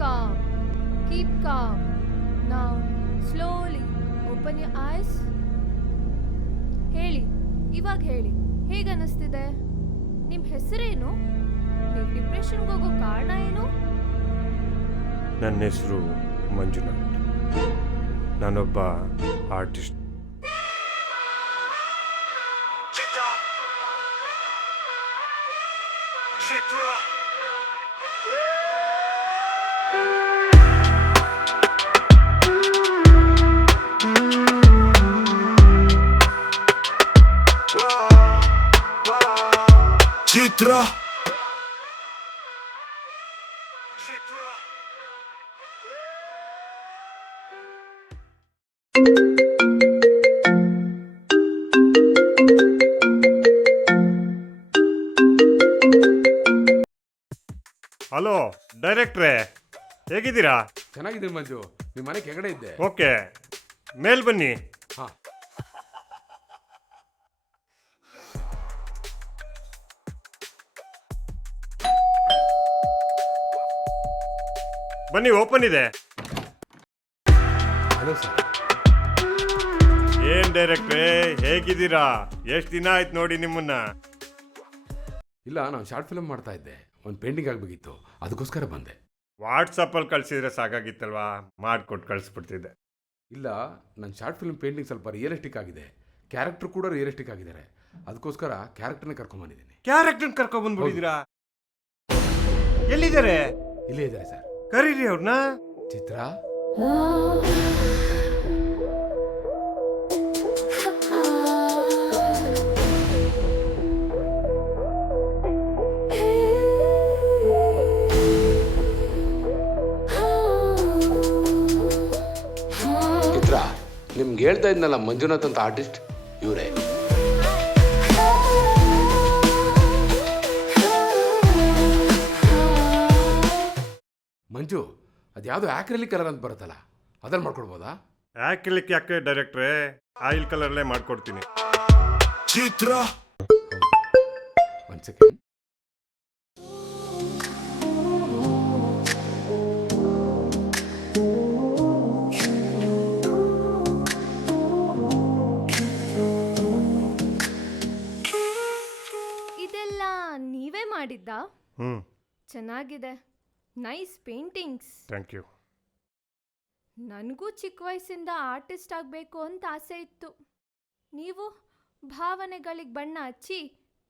calm. Keep calm. Now, slowly open your eyes. ಹೇಳಿ, ಇವಾಗ ಹೇಳಿ, ಹೇಗೆ ಅನಿಸ್ತಿದೆ? ನಿಮ್ಮ ಹೆಸರೇನು? ನೀವು ಡಿಪ್ರೆಷನ್ಗೆ ಹೋಗೋ ಕಾರಣ ಏನು? ನನ್ನ ಹೆಸರು ಮಂಜುನಾಥ್. ನಾನೊಬ್ಬ ಆರ್ಟಿಸ್ಟ್. ಚಿತ್ರ ಹಲೋ ಡೈರೆಕ್ಟ್ರೇ, ಹೇಗಿದ್ದೀರಾ? ಚೆನ್ನಾಗಿದ್ದೀನಿ ಮಂಜು. ನಿಮ್ಮ ಮನೆ ಕೆಳಗಡೆ ಇದ್ದೆ. ಓಕೆ, ಮೇಲ್ ಬನ್ನಿ. ಹಾಂ, ಬನ್ನಿ, ಓಪನ್ ಇದೆ. Hello sir. ಏನ್ ಡೈರೆಕ್ಟ್ರೇ, ಹೇಗಿದ್ದೀರಾ? ಎಷ್ಟು ದಿನ ಆಯ್ತು ನೋಡಿ ನಿಮ್ಮನ್ನ. ಇಲ್ಲ, ನಾನು ಶಾರ್ಟ್ ಫಿಲ್ಮ್ ಮಾಡ್ತಾ ಇದ್ದೆ. ಒಂದು ಪೇಂಟಿಂಗ್ ಆಗಬೇಕಿತ್ತು, ಅದಕ್ಕೋಸ್ಕರ ಬಂದೆ. ವಾಟ್ಸಪ್ಪಲ್ಲಿ ಕಳಿಸಿದ್ರೆ ಸಾಕಾಗಿತ್ತಲ್ವಾ, ಮಾಡಿಕೊಟ್ಟು ಕಳಿಸ್ಬಿಡ್ತಿದ್ದೆ. ಇಲ್ಲ, ನನ್ನ ಶಾರ್ಟ್ ಫಿಲ್ಮ್ ಪೇಂಟಿಂಗ್ ಸ್ವಲ್ಪ ರಿಯಲಿಸ್ಟಿಕ್ ಆಗಿದೆ, ಕ್ಯಾರೆಕ್ಟರ್ ಕೂಡ ರಿಯಲಿಸ್ಟಿಕ್ ಆಗಿದ್ದಾರೆ. ಅದಕ್ಕೋಸ್ಕರ ಕ್ಯಾರೆಕ್ಟರ್ನ ಕರ್ಕೊಂಬಂದಿದ್ದೀನಿ. ಕ್ಯಾರೆಕ್ಟರ್ ಕರ್ಕೊಂಡ್ಬಂದ್ಬಿಟ್ಟಿದ್ದೀರಾ? ಎಲ್ಲಿದ್ದಾರೆ? ಇಲ್ಲೇ ಇದ್ದಾರೆ ಸರ್. ಕರೀರಿ ಅವ್ರನ್ನ. ಚಿತ್ರ, ಚಿತ್ರ, ನಿಮ್ಗೆ ಹೇಳ್ತಾ ಇದ್ನಲ್ಲ ಮಂಜುನಾಥ್ ಅಂತ ಆರ್ಟಿಸ್ಟ್, ಇವರೇ. ಮಂಜು, ಅದ್ಯಾವುದು ಆಕ್ರಿಲಿಕ್ ಕಲರ್ ಅಂತ ಬರುತ್ತಲ್ಲ, ಅದನ್ನು ಮಾಡ್ಕೊಡ್ಬೋದಾ? ಯಾಕೆ ಯಾಕೆ ಡೈರೆಕ್ಟ್ರೇ, ಆಯಿಲ್ ಕಲರ್ಲೇ ಮಾಡ್ಕೊಡ್ತೀನಿ. ಚಿತ್ರ ಒಂದು ಸೆಕೆಂಡ್. ಇದೆಲ್ಲ ನೀವೇ ಮಾಡಿದ್ದಾ? ಹ್ಞೂ, ಚೆನ್ನಾಗಿದೆ. Nice paintings. Thank you. ನನಗೂ ಚಿಕ್ಕ ವಯಸ್ಸಿಂದ ಆರ್ಟಿಸ್ಟ್ ಆಗಬೇಕು ಅಂತ ಆಸೆ ಇತ್ತು. ನೀವು ಭಾವನೆಗಳಿಗೆ ಬಣ್ಣ ಹಚ್ಚಿ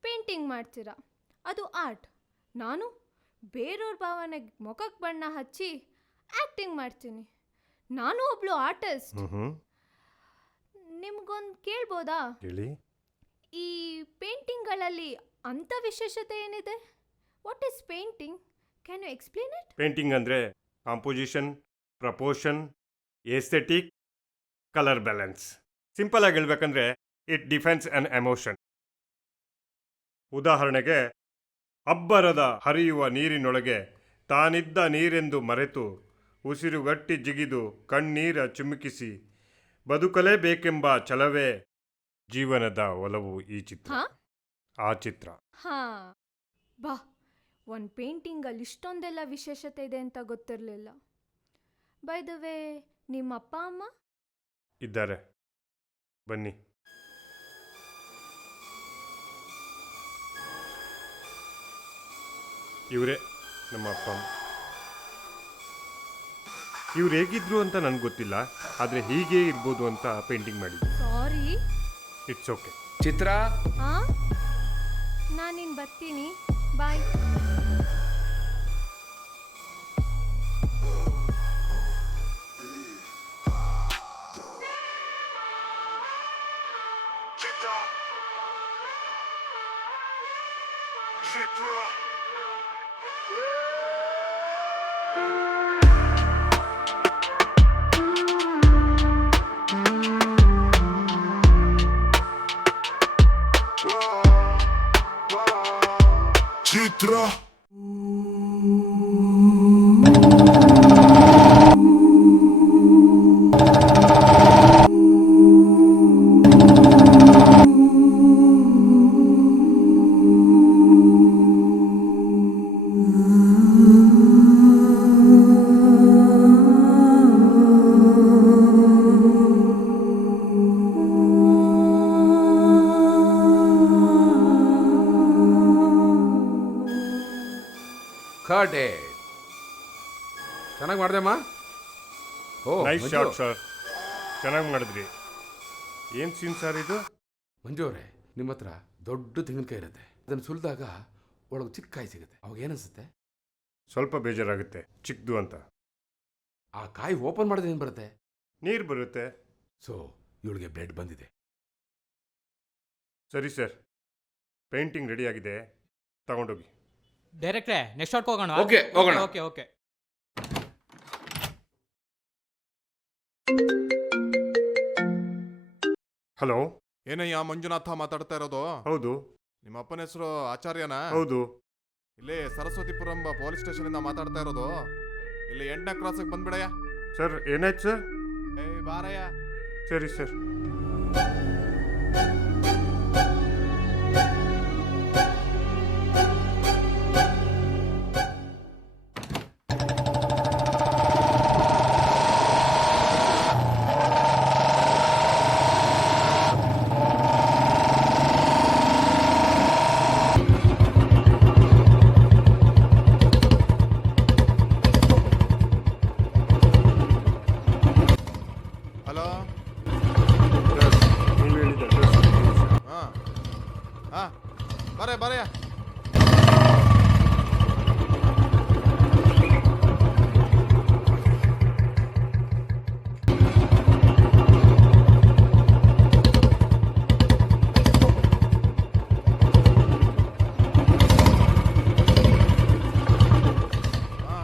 ಪೇಂಟಿಂಗ್ ಮಾಡ್ತೀರಾ, ಅದು ಆರ್ಟ್. ನಾನು ಬೇರೆಯವ್ರ ಭಾವನೆಗೆ ಮುಖಕ್ಕೆ ಬಣ್ಣ ಹಚ್ಚಿ ಆ್ಯಕ್ಟಿಂಗ್ ಮಾಡ್ತೀನಿ. ನಾನು ಒಬ್ಳು ಆರ್ಟಿಸ್ಟ್. ಹ್ಞೂ, ನಿಮ್ಗೊಂದು ಕೇಳ್ಬೋದಾ? ಹೇಳಿ. ಈ ಪೇಂಟಿಂಗ್ಗಳಲ್ಲಿ ಅಂಥ ವಿಶೇಷತೆ ಏನಿದೆ? What is painting? Can you explain it? Painting ಅಂದರೆ composition, proportion, aesthetic, colour balance. Simple ಆಗಿ ಹೇಳ್ಬೇಕಂದ್ರೆ ಇಟ್ ಡಿಫೆನ್ಸ್ ಆನ್ ಎಮೋಷನ್. ಉದಾಹರಣೆಗೆ, ಅಬ್ಬರದ ಹರಿಯುವ ನೀರಿನೊಳಗೆ ತಾನಿದ್ದ ನೀರೆಂದು ಮರೆತು ಉಸಿರುಗಟ್ಟಿ ಜಿಗಿದು ಕಣ್ಣೀರ ಚಿಮುಕಿಸಿ ಬದುಕಲೇಬೇಕೆಂಬ ಛಲವೇ ಜೀವನದ ಒಲವು. ಈ ಚಿತ್ರ, ಆ ಚಿತ್ರ. ಹಾಂ, ಬಾ, ಒಂದು ಪೇಂಟಿಂಗಲ್ಲಿ ಇಷ್ಟೊಂದೆಲ್ಲ ವಿಶೇಷತೆ ಇದೆ ಅಂತ ಗೊತ್ತಿರಲಿಲ್ಲ. ಬೈ ದ ವೇ, ನಿಮ್ಮ ಅಪ್ಪ ಅಮ್ಮ ಇದ್ದಾರೆ, ಬನ್ನಿ. ಇವರೇ ನಮ್ಮ ಅಪ್ಪ ಅಮ್ಮ. ಇವ್ರು ಹೇಗಿದ್ರು ಅಂತ ನನಗೆ ಗೊತ್ತಿಲ್ಲ, ಆದರೆ ಹೀಗೆ ಇರ್ಬೋದು ಅಂತ ಪೇಂಟಿಂಗ್ ಮಾಡಿದ್ದೆ. ಸಾರಿ. It's okay. ಚಿತ್ರ, ಹಾಂ, ನಾನಿನ್ನು ಬರ್ತೀನಿ. ಬಾಯ್. ಚಿತ್ರ ಕಟ್ ಚೆನ್ನಾಗಿ ಮಾಡ್ದೆಮ್ಮ. ಓ ನೈಸ್ ಮಂಜು. ಶಾಟ್ ಸರ್, ಚೆನ್ನಾಗಿ ಮಾಡಿದ್ರಿ. ಏನು ಸೀನ್ ಸರ್ ಇದು? ಮಂಜು ಅವರೇ, ನಿಮ್ಮ ಹತ್ರ ದೊಡ್ಡ ತೆಂಗಿನಕಾಯಿ ಇರುತ್ತೆ, ಅದನ್ನು ಸುಲಿದಾಗ ಒಳಗೆ ಚಿಕ್ಕ ಕಾಯಿ ಸಿಗುತ್ತೆ, ಅವಾಗ ಏನನ್ಸುತ್ತೆ? ಸ್ವಲ್ಪ ಬೇಜಾರಾಗುತ್ತೆ, ಚಿಕ್ಕದು ಅಂತ. ಆ ಕಾಯಿ ಓಪನ್ ಮಾಡಿದ್ರೆ ಏನು ಬರುತ್ತೆ? ನೀರು ಬರುತ್ತೆ. ಸೊ ಇವಳಿಗೆ ಬ್ಲಡ್ ಬಂದಿದೆ. ಸರಿ ಸರ್, ಪೇಂಟಿಂಗ್ ರೆಡಿ ಆಗಿದೆ, ತಗೊಂಡೋಗಿ. ಡೈರೆಕ್ಟ್ರೆ ನೆಕ್ಸ್ಟ್ ಶಾಟ್ಗೆ ಹೋಗೋಣ. ಓಕೆ, ಹೋಗೋಣ. Okay okay. ಹಲೋ. ಏನಯ್ಯ ಮಂಜುನಾಥ ಮಾತಾಡ್ತಾ ಇರೋದು? ಹೌದು. ನಿಮ್ಮ ಅಪ್ಪನ ಹೆಸರು ಆಚಾರ್ಯನಾ? ಹೌದು. ಇಲ್ಲಿ ಸರಸ್ವತಿಪುರಂ ಪೊಲೀಸ್ ಸ್ಟೇಷನ್ ಇಂದ ಮಾತಾಡ್ತಾ ಇರೋದು. ಇಲ್ಲಿ 8ನೇ ಕ್ರಾಸಿಗೆ ಬಂದ್ಬಿಡಯ್ಯ. ಸರ್ ಏನಾಯ್ತು ಸರ್? ಏಯ್ ಬಾರಯ್ಯ. ಸರಿ ಸರ್. ಹಲೋ. ನೀವು ಹೇಳಿದ ಅಡ್ರೆಸ್ ಹಾ ಹಾ ಬಾರಯ್ಯ.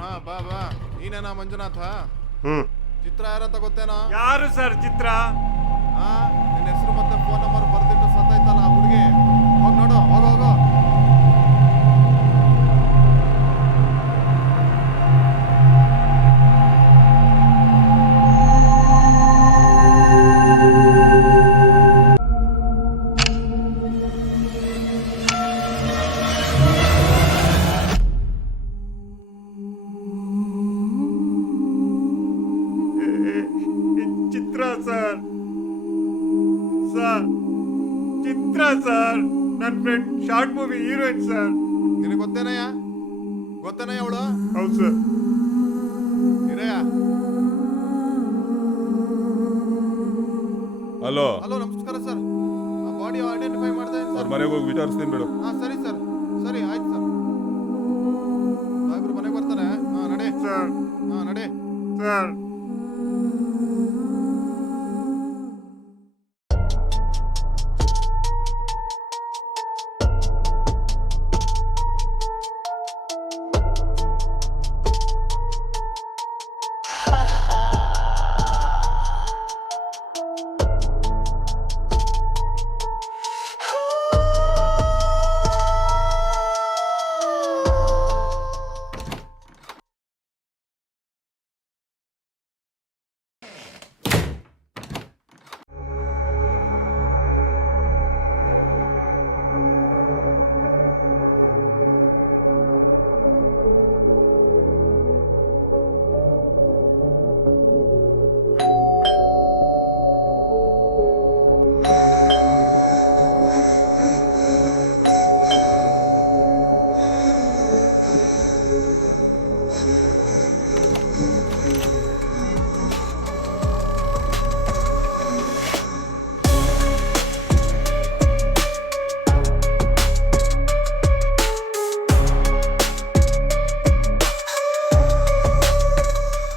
ಹಾ ಬಾ. ನೀನೇನಾ ಮಂಜುನಾಥ? ಹ್ಞೂ. ಚಿತ್ರ ಯಾರಂತ ಗೊತ್ತೇನೋ? ಯಾರು ಸರ್ ಚಿತ್ರ? ಹಾ, ನಿನ್ನ ಹೆಸರು ಮತ್ತೆ ಫೋನ್ ನಂಬರ್ ಬರ್ದಿಟ್ಟು ಸತ್ತೈತಲ್ಲ ಆ ಹುಡುಗಿ. ಹೋಗ್ ನೋಡು, ಹೋಗೋ. ಚಿತ್ರ ಸರ್. ಸರ್ ಚಿತ್ರ ಸರ್, ನನ್ನ friend short movie heroine sir. ನಿನಗೆ ಗೊತ್ತೇನಯ್ಯ ಅವಳು? ಹೌದು ಸರ್. ಇರಯ್ಯ. ಹಲೋ ಹಲೋ, ನಮಸ್ಕಾರ ಸರ್. ಆ ಬಾಡಿ ಐಡೆಂಟಿಫೈ ಮಾಡ್ದೆ ಅವ್ರ ಸರ್. ಮನೆಗೆ ಹೋಗಿ ವಿಚಾರಿಸ್ತೀನಿ ಬಿಡು. ಹಾ ಸರಿ ಸರ್, ಸರಿ ಆಯ್ತು ಸರ್. ಸಾಹೇಬ್ರು ಮನೆಗೆ ಬರ್ತಾರೆ. ಹಾ ನಡಿ ಸರ್. ಹಾ ನಡಿ ಸರ್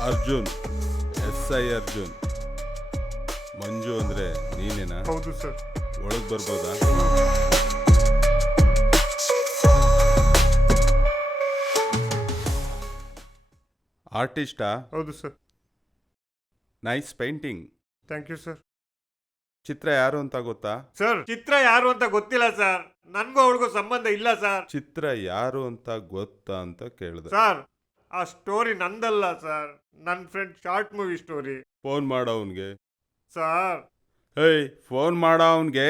ಅರ್ಜುನ್, SI ಅರ್ಜುನ್. ಮಂಜು ಅಂದ್ರೆ ನೀನೇನಾ? ಹೌದು ಸರ್. ಒಳಗೆ ಬರ್ಬೋದಾ? ಆರ್ಟಿಸ್ಟಾ? ಹೌದು sir. Nice painting. Thank you sir. ಚಿತ್ರ ಯಾರು ಅಂತ ಗೊತ್ತಾ? ಸರ್ ಚಿತ್ರ ಯಾರು ಅಂತ ಗೊತ್ತಿಲ್ಲ ಸರ್, ನನಗೂ ಅವಳಿಗೂ ಸಂಬಂಧ ಇಲ್ಲ ಸರ್. ಚಿತ್ರ ಯಾರು ಅಂತ ಗೊತ್ತಾ ಅಂತ ಕೇಳಿದೆ. ಸರ್ ಆ ಸ್ಟೋರಿ ನಂದಲ್ಲ ಸರ್, ನನ್ನ friend short movie story. Phone ಮಾಡ ಅವನಿಗೆ. ಸರ್ ಹೇಯ್, ಫೋನ್ ಮಾಡ ಅವನಿಗೆ.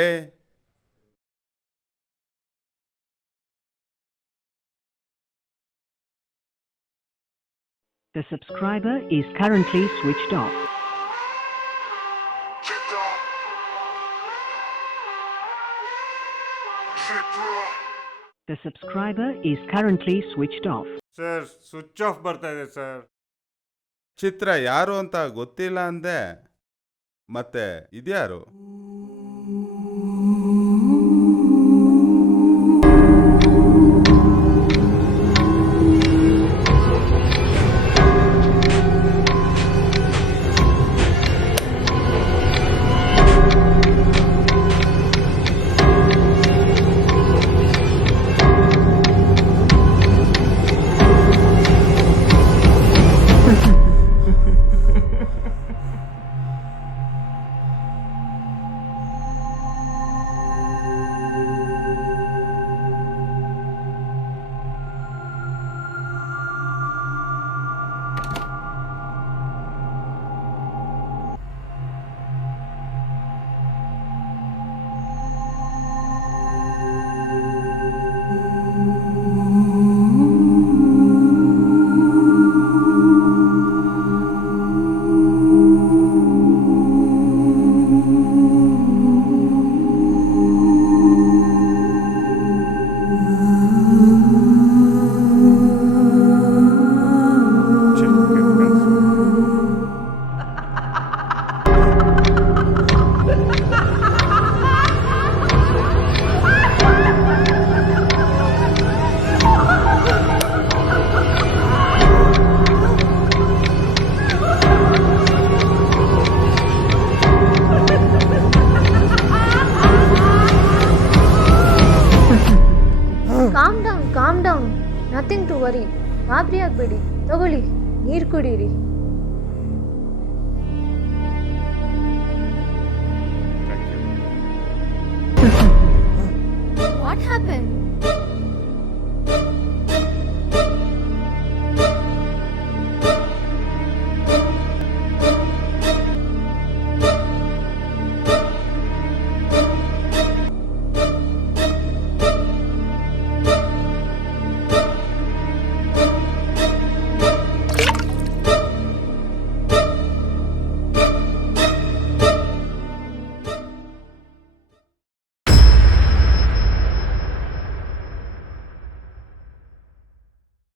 The subscriber is currently switched off. The subscriber is currently switched off. Sir switch off ಬರ್ತಾ ಇದೆ ಸರ್. ಚಿತ್ರ ಯಾರು ಅಂತ ಗೊತ್ತಿಲ್ಲ ಅಂದೆ. ಮತ್ತೆ ಇದ್ಯಾರು? Calm down, nothing to worry. ಗಾಬರಿ ಆಗಬೇಡಿ, ತಗೊಳ್ಳಿ, ನೀರು ಕುಡೀರಿ. Thank you. What happen?